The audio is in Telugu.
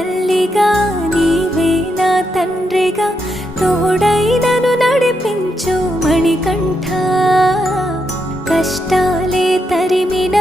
తల్లిగా నీవే నా తండ్రిగా తోడైనను నడిపించు మణికంఠ. కష్టాలే తరిమిన